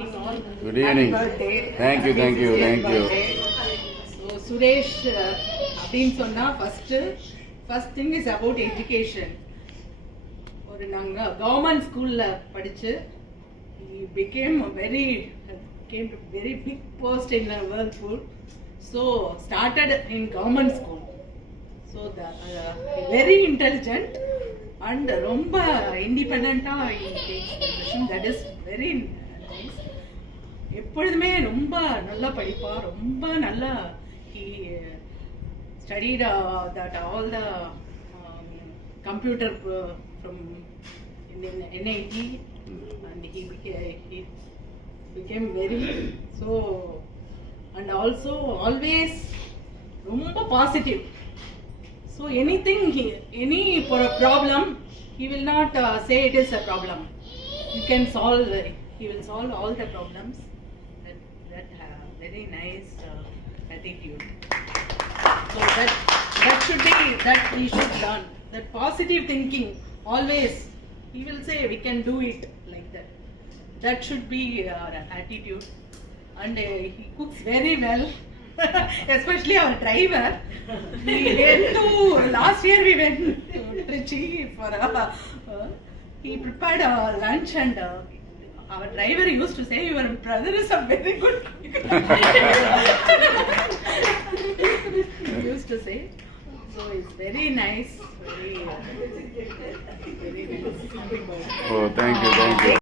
evening all. Good evening. Happy birthday. Thank you, thank you, thank you. So Suresh, அப்படின்னு சொன்னா first thing is about education. ஒரு நாங்க government ஸ்கூல்ல படிச்சு he became to very big post in Whirlpool. So started in government school. So the very intelligent and ரொம்ப இண்டிபெண்டா that is very nice. எப்பொழுதுமே ரொம்ப நல்லா படிப்பா, ரொம்ப நல்லா he studied that all the computer from NIT and he became very so and also always ரொம்ப positive. So anything any problem he will not say it is a problem. You can solve he will solve all the problems. That very nice attitude. So that should be that we should learn. That positive thinking always he will say we can do it like that. That should be our attitude. And he cooks very well. Especially our driver. We went to last year we went to Trichy for he prepared our lunch and our driver used to say your brother is a very good he used to say. So it's very nice, very nice. Happy birthday. Oh, thank you, thank you.